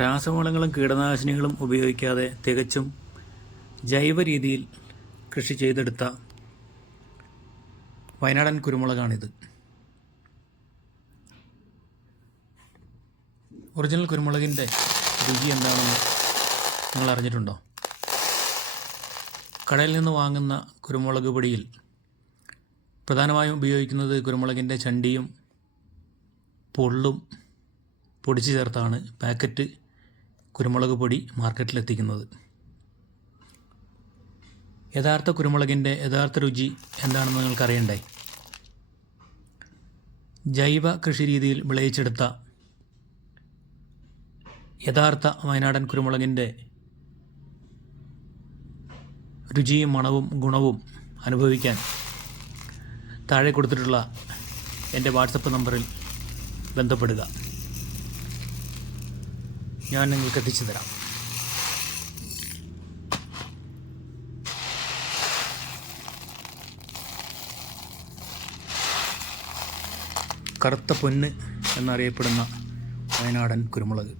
രാസവളങ്ങളും കീടനാശിനികളും ഉപയോഗിക്കാതെ തികച്ചും ജൈവ രീതിയിൽ കൃഷി ചെയ്തെടുത്ത വയനാടൻ കുരുമുളകാണിത്. ഒറിജിനൽ കുരുമുളകിൻ്റെ രുചി എന്താണെന്ന് നിങ്ങൾ അറിഞ്ഞിട്ടുണ്ടോ? കടയിൽ നിന്ന് വാങ്ങുന്ന കുരുമുളക് പൊടിയിൽ പ്രധാനമായും ഉപയോഗിക്കുന്നത് കുരുമുളകിൻ്റെ ചണ്ടിയും പൊള്ളും പൊടിച്ചു ചേർത്താണ് പാക്കറ്റ് കുരുമുളക് പൊടി മാർക്കറ്റിലെത്തിക്കുന്നത്. യഥാർത്ഥ കുരുമുളകിൻ്റെ യഥാർത്ഥ രുചി എന്താണെന്ന് നിങ്ങൾക്കറിയണ്ടേ? ജൈവ കൃഷി രീതിയിൽ വിളയിച്ചെടുത്ത യഥാർത്ഥ വയനാടൻ കുരുമുളകിൻ്റെ രുചിയും മണവും ഗുണവും അനുഭവിക്കാൻ താഴെ കൊടുത്തിട്ടുള്ള എൻ്റെ വാട്സപ്പ് നമ്പറിൽ ബന്ധപ്പെടുക. ഞാൻ നിങ്ങൾക്ക് എത്തിച്ചു തരാം. കറുത്ത പൊന്ന് എന്നറിയപ്പെടുന്ന വയനാടൻ കുരുമുളക്.